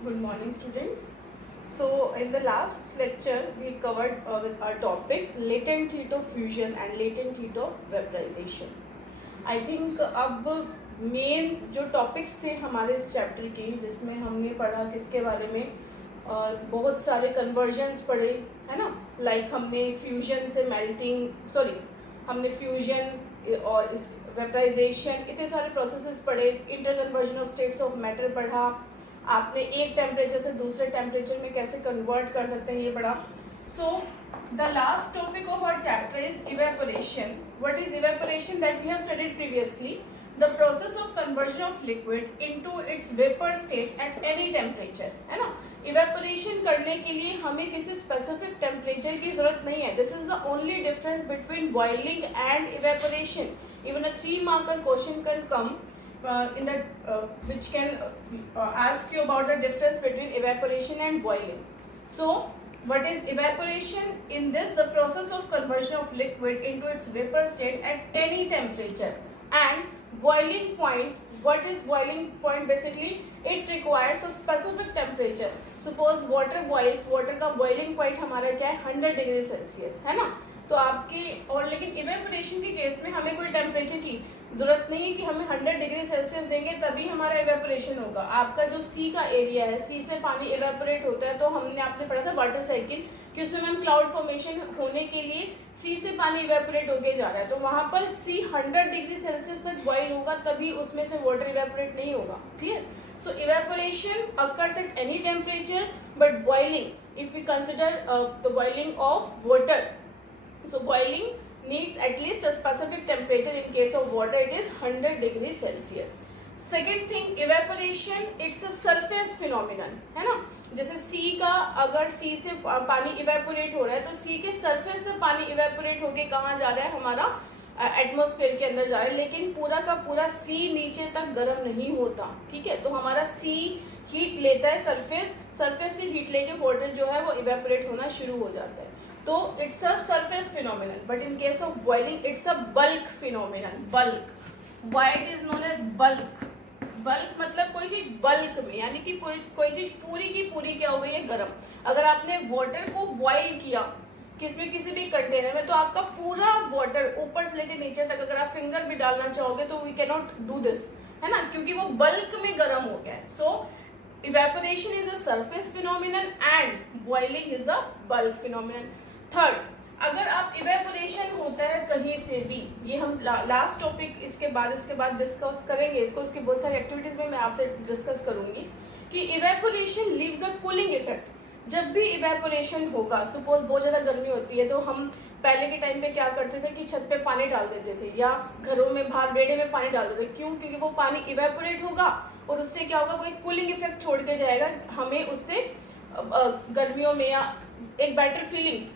Good morning, students. So, in the last lecture, we covered with our topic latent heat of fusion and latent heat of vaporization. I think अब main जो topics थे हमारे इस chapter के, जिसमें हमने पढ़ा किसके बारे में, और बहुत सारे कन्वर्जन्स पढ़े, है ना. लाइक हमने फ्यूजन से मेल्टिंग, हमने फ्यूजन और इस वेपराइजेशन, इतने सारे प्रोसेसेस पढ़े. Inter conversion of states of matter पढ़ा. आपने एक टेम्परेचर से दूसरे टेम्परेचर में कैसे कन्वर्ट कर सकते हैं ये पढ़ा. So the last topic of our chapter is evaporation. What is evaporation? That we have studied previously. The process of conversion of liquid into its vapour state at any temperature, है ना. Evaporation करने के लिए हमें किसी specific temperature की जरूरत नहीं है. This is the only difference between boiling and evaporation. Even a 3 marker question can come in that which can ask you about the difference between evaporation and boiling. So what is evaporation? In this, the process of conversion of liquid into its vapor state at any temperature. And boiling point, what is boiling point? Basically it requires a specific temperature. Suppose water boils, water का boiling point हमारा क्या है? 100 degree Celsius, है ना. तो आपके और लेकिन इवेपोरेशन के केस में हमें कोई टेम्परेचर की जरूरत नहीं है कि हमें 100 डिग्री सेल्सियस देंगे तभी हमारा इवेपोरेशन होगा. आपका जो सी का एरिया है, सी से पानी इवेपोरेट होता है, तो हमने आपने पढ़ा था वाटर साइकिल कि उसमें मैम क्लाउड फॉर्मेशन होने के लिए सी से पानी इवेपोरेट होके जा रहा है, तो वहां पर सी 100 डिग्री सेल्सियस तक बॉइल होगा, तभी उसमें से वाटर इवेपोरेट नहीं होगा. Clear? So evaporation occurs at any temperature, but boiling, if we consider the boiling of water, so boiling needs at least a specific temperature. In case of water it is 100 degrees Celsius. Second thing, evaporation, it's a surface phenomenon, है ना. जैसे C का, अगर C से पानी evaporate हो रहा है तो C के सरफेस से पानी इवेपोरेट होके कहाँ जा रहा है? हमारा एटमॉस्फेयर के अंदर जा रहा है, लेकिन पूरा का पूरा C नीचे तक गर्म नहीं होता. ठीक है, तो हमारा C हीट लेता है, सरफेस से हीट लेके वाटर जो है वो इवेपोरेट होना शुरू हो जाता है. तो it's a surface phenomenon, but in case of boiling it's a bulk phenomenon. Bulk, why it is known as bulk? Bulk मतलब कोई चीज बल्क में, यानी कि कोई चीज पूरी की पूरी क्या हो गई है? गर्म. अगर आपने वाटर को बॉइल किया किसी भी कंटेनर में, तो आपका पूरा वाटर ऊपर से लेकर नीचे तक अगर आप फिंगर भी डालना चाहोगे तो we can not do this, है ना, क्योंकि वो बल्क में गर्म हो गया है. सो evaporation is a surface phenomenon and boiling is a bulk phenomenon. Third, अगर आप इवेपोरेशन होता है कहीं से भी, ये हम लास्ट टॉपिक इसके बाद डिस्कस करेंगे इसको. इसके बहुत सारी एक्टिविटीज में मैं आपसे डिस्कस करूंगी कि evaporation leaves a cooling effect. जब भी इवेपोरेशन होगा, सपोज बहुत ज्यादा गर्मी होती है, तो हम पहले के टाइम पे क्या करते थे कि छत पे पानी डाल देते थे, या घरों में बाहर बेड़े में पानी डाल देते थे. क्यों? क्योंकि वो पानी इवेपोरेट होगा और उससे क्या होगा? वो एक कूलिंग इफेक्ट छोड़ के जाएगा. हमें उससे गर्मियों में या एक better feeling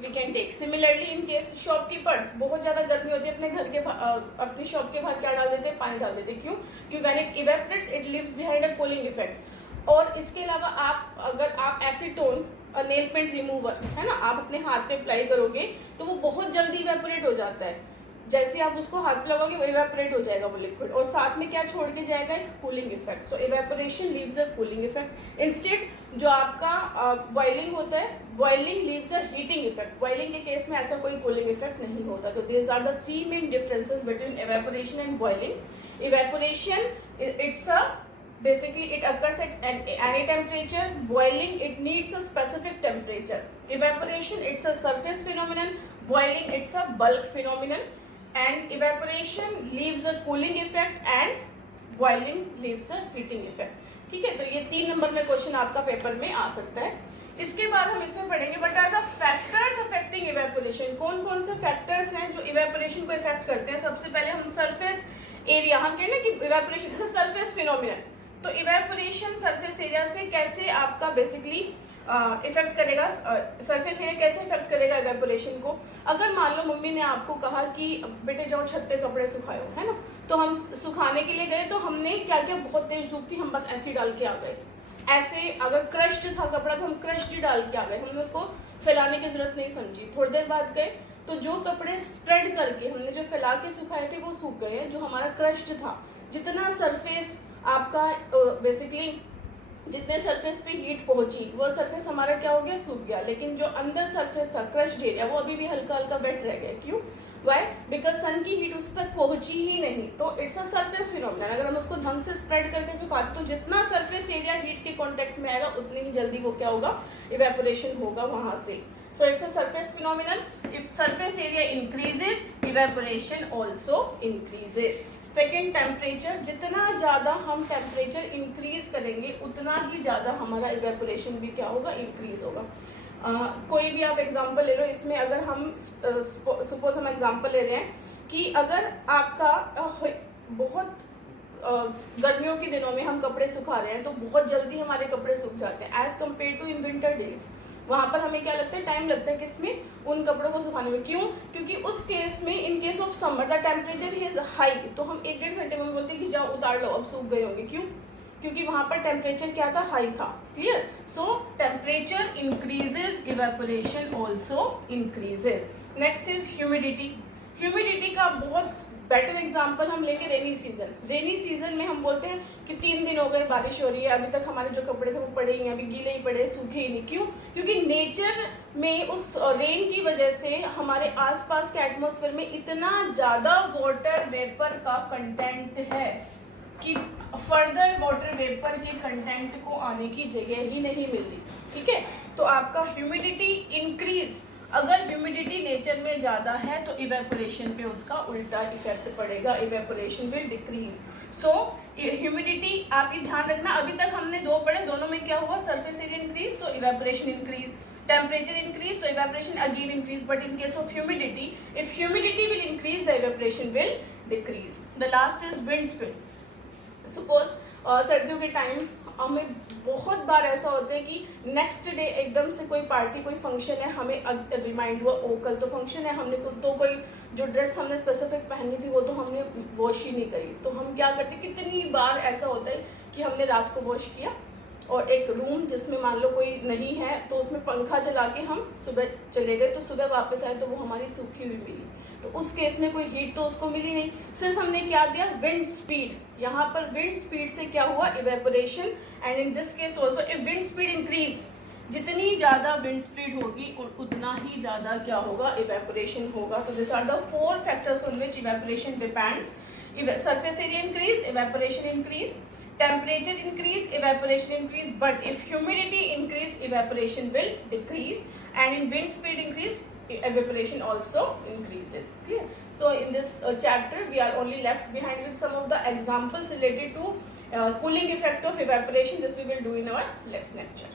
we can take. Similarly in case shopkeepers, बहुत ज्यादा गर्मी होती है, अपने घर के अपनी शॉप के बाहर क्या डाल देते हैं? पानी डाल देते हैं. क्यों? क्योंकि when it evaporates it leaves behind a cooling effect. और इसके अलावा अगर आप एसीटोन नेल पेंट रिमूवर, है ना, आप अपने हाथ पे अप्लाई करोगे तो वो बहुत जल्दी इवेपोरेट हो जाता है. जैसे आप उसको हाथ पे लगाओगे वो इवेपोरेट हो जाएगा वो लिक्विड, और साथ में क्या छोड़ के जाएगा? एक cooling effect. So evaporation leaves a cooling effect. Instead जो आपका बॉइलिंग होता है, boiling leaves a heating effect. Boiling के केस में ऐसा कोई कूलिंग इफेक्ट नहीं होता. तो these are the 3 main differences between evaporation and boiling. Evaporation it's a basically it occurs at any temperature. Boiling, it needs a specific temperature. Evaporation, it's a surface phenomenon. Boiling, it's a bulk phenomenon. And evaporation leaves a cooling effect and boiling leaves a heating effect. ठीक है, तो ये 3 number में question आपका paper में आ सकता है. इसके बाद हम इसमें पढ़ेंगे what are the factors affecting evaporation. कौन कौन से फैक्टर्स हैं जो इवेपोरेशन को इफेक्ट करते हैं. सबसे पहले हम सरफेस एरिया, हम कह रहे हैं कि evaporation is a surface phenomenon. तो इवेपोरेशन सरफेस एरिया से कैसे आपका बेसिकली इफेक्ट करेगा, सरफेस एरिया कैसे इफेक्ट करेगा इवेपोरेशन को. अगर मान लो मम्मी ने आपको कहा कि बेटे जाओ छत पे कपड़े सुखाओ, है ना, तो हम सुखाने के लिए गए, तो हमने क्या किया? बहुत तेज धूप थी, हम बस ऐसे डाल के आ गए. ऐसे अगर क्रश्ड था कपड़ा तो हम क्रश्ड डाल के आ गए, हमने उसको फैलाने की जरूरत नहीं समझी. थोड़ी देर बाद गए तो जो कपड़े स्प्रेड करके हमने जो फैला के सुखाए थे वो सूख गए. जो हमारा क्रश्ड था, जितना सरफेस आपका बेसिकली जितने सरफेस पे हीट पहुंची वो सरफेस हमारा क्या हो गया, सूख गया, लेकिन जो अंदर सरफेस था क्रश्ड एरिया वो अभी भी हल्का हल्का वेट रह गया। क्यों? वाई? बिकॉज सन की हीट उस तक पहुंची ही नहीं। तो इट्स अ सरफेस फिनोमिनन। अगर हम उसको ढंग से स्प्रेड करके सुखाते तो जितना सरफेस एरिया हीट के कांटेक्ट में आएगा उतनी ही जल्दी वो क्या होगा, इवेपोरेशन होगा वहां से। So it's a surface phenomenon. If surface area increases, evaporation also increases. Second, temperature. जितना ज्यादा हम टेम्परेचर इंक्रीज करेंगे उतना ही ज्यादा हमारा इवेपोरेशन भी क्या होगा, इंक्रीज होगा। कोई भी आप एग्जांपल ले लो, इसमें अगर हम सपोज हम एग्जांपल ले रहे हैं कि अगर आपका बहुत गर्मियों के दिनों में हम कपड़े सुखा रहे हैं तो बहुत जल्दी हमारे कपड़े सूख जाते हैं as compare to in winter days. वहां पर हमें क्या लगता है, टाइम लगता है किसमें, उन कपड़ों को सुखाने में। क्यों? क्योंकि उस केस में, इन case of summer the temperature is high, तो हम 1-1.5 घंटे में बोलते हैं कि जाओ उतार लो, अब सूख गए होंगे। क्यों? क्योंकि वहां पर टेम्परेचर क्या था, हाई था। Clear? So temperature increases, evaporation also increases. Next is humidity. Humidity का बहुत बेटर एग्जाम्पल हम लेंगे रेनी सीजन। रेनी सीजन में हम बोलते हैं कि 3 दिन हो गए बारिश हो रही है, अभी तक हमारे जो कपड़े थे वो पड़े ही हैं, अभी गीले ही पड़े, सूखे ही नहीं। क्यों? क्योंकि नेचर में उस रेन की वजह से हमारे आसपास के एटमॉस्फेयर में इतना ज्यादा वाटर वेपर का कंटेंट है कि फर्दर वाटर वेपर के कंटेंट को आने की जगह ही नहीं मिल रही। ठीक है? तो आपका ह्यूमिडिटी इंक्रीज, अगर ह्यूमिडिटी नेचर में ज्यादा है तो इवेपोरेशन पे उसका उल्टा इफेक्ट पड़ेगा, evaporation will decrease. So humidity आप ये ध्यान रखना, अभी तक हमने 2 पढ़े, दोनों में क्या हुआ, सरफेस एरिया इंक्रीज तो इवेपोरेशन इंक्रीज, टेम्परेचर इंक्रीज तो evaporation again increase. But in case of humidity, if humidity will increase the evaporation will decrease. The last is wind speed. Suppose सर्दियों के टाइम हमें बहुत बार ऐसा होता है कि नेक्स्ट डे एकदम से कोई पार्टी, कोई फंक्शन है, हमें रिमाइंड हुआ ओ कल तो फंक्शन है, हमने तो कोई जो ड्रेस हमने स्पेसिफिक पहनी थी वो तो हमने वॉश ही नहीं करी। तो हम क्या करते, कितनी बार ऐसा होता है कि हमने रात को वॉश किया और एक रूम जिसमें मान लो कोई नहीं है तो उसमें पंखा चला के हम सुबह चले गए, तो सुबह वापस आए तो वो हमारी सूखी हुई मिली। तो उस केस में कोई हीट तो उसको मिली नहीं, सिर्फ हमने क्या दिया, विंड स्पीड। यहाँ पर विंड स्पीड से क्या हुआ, evaporation. And in this case also if wind speed increase, जितनी ज्यादा विंड स्पीड होगी उतना ही ज्यादा क्या होगा, इवेपोरेशन होगा। तो this are the 4 factors on which evaporation depends. Surface area increase, evaporation increase, temperature increase, evaporation increase, but if humidity increase, evaporation will decrease, and in wind speed increase, evaporation also increases. Clear? So in this chapter we are only left behind with some of the examples related to cooling effect of evaporation. This we will do in our next lecture.